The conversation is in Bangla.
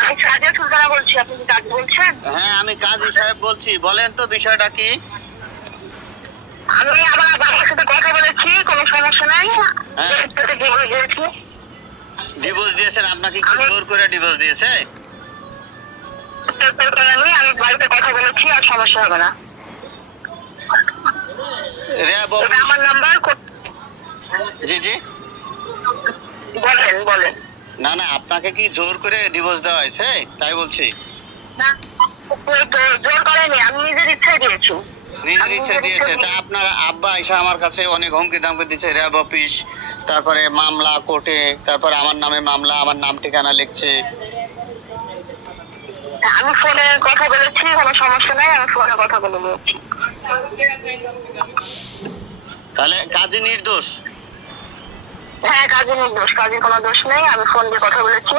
আমি সাদিয়া সুলতানা বলছি, আপনি কি কাজী বলছেন? হ্যাঁ, আমি কাজী সাহেব বলছি। বলেন তো বিষয়টা কি? আমি আমার বাবার সাথে কথা বলেছি, কোনো সমস্যা নাই। হ্যাঁ। ডিভোর্স দিয়েছি। ডিভোর্স দিয়েছেন? আপনাকে কি জোর করে ডিভোর্স দিয়েছে? আমি বাড়িতে কথা বলেছি, আর সমস্যা হবে না। র্যাব এটা অফিস। আমার নাম্বার। জি জি। বলেন বলেন। না না, আপনাকে কি জোর করে ডিভোর্স দেওয়া হয়েছে তাই বলছি? না, জোর করেনি, আমি নিজের ইচ্ছায় দিয়েছি। নিজের ইচ্ছা দিয়েছে? তা আপনার আব্বা এসে আমার কাছে অনেক হুমকি দামকি দিচ্ছে, র্যাব অফিস, তারপরে মামলা কোর্টে, তারপরে আমার নামে মামলা, আমার নাম ঠিকানা লিখছে। আমি ফোনে কথা বলেছি, কোনো সমস্যা নাই, আমি ফোনে কথা বলে নিয়েছি। তাহলে কাজী নির্দোষ? হ্যাঁ, কাজের নির্দোষ, কাজের কোনো দোষ নেই, আমি ফোন দিয়ে কথা বলেছি।